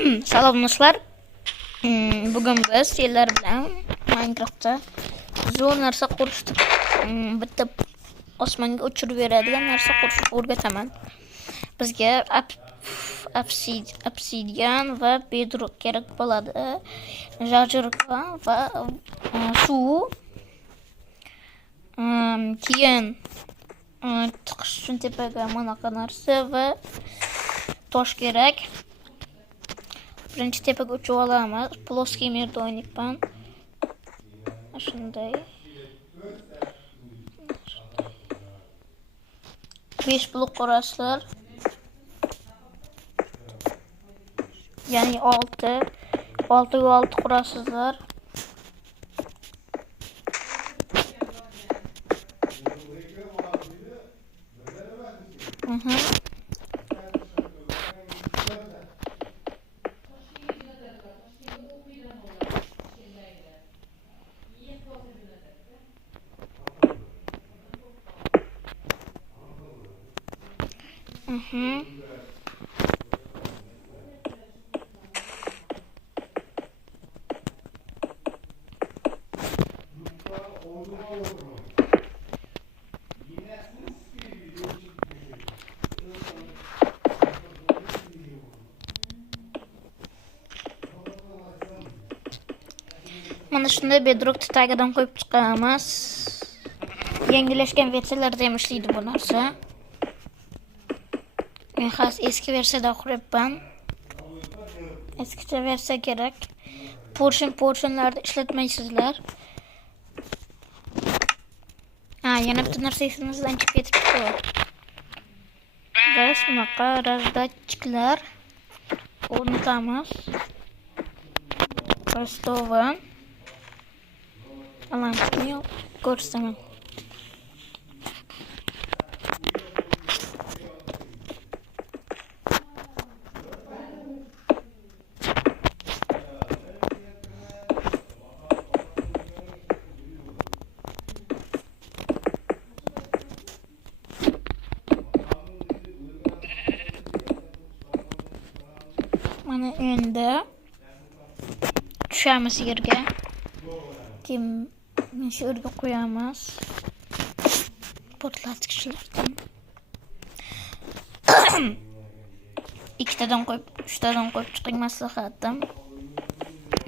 Salom do'stlar. Bugun biz sizlar bilan Minecraftda zo'r narsa qurishdik. Bitta osmonga uchirib beradigan narsa qurishni o'rgataman. Bizga obsidian va bedrock kerak bo'ladi. Jarjirka va suv. Keyin tiqish uchun tepaga bunaqa narsa va tosh kerak. Birinchi tepaga uchib olamiz. Ploskiy yerda o'ynayman. Shunday. 5 blok qurasizlar. Ya'ni 6 qurasizlar. Mana shunday bedrock tagidan qo'yib chiqamiz. Yangilashgan versiyalarda ham ishlaydi bu narsa. Men hozir eski versiyada quryapman. Eskicha versiya kerak. Portionlarda ishlatmaysizlar. Yana bitta narsa esimizdan chiqib ketibdi. Biz bunaqa razdatchiklar o'rnatamiz. Prostovan. Alamni ko'rsaman. Mana endi tushamiz yerga. Kim shu yerga qo'yamiz. Portlatgichlardan. Ikkitadan qo'yib, uchtadan qo'yib chiqing maslahatim.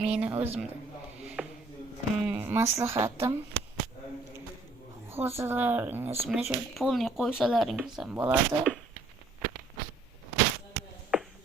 Meni o'zimda. Maslahatim. Xo'jalaringiz mana shu pulni qo'ysalaringiz ham bo'ladi.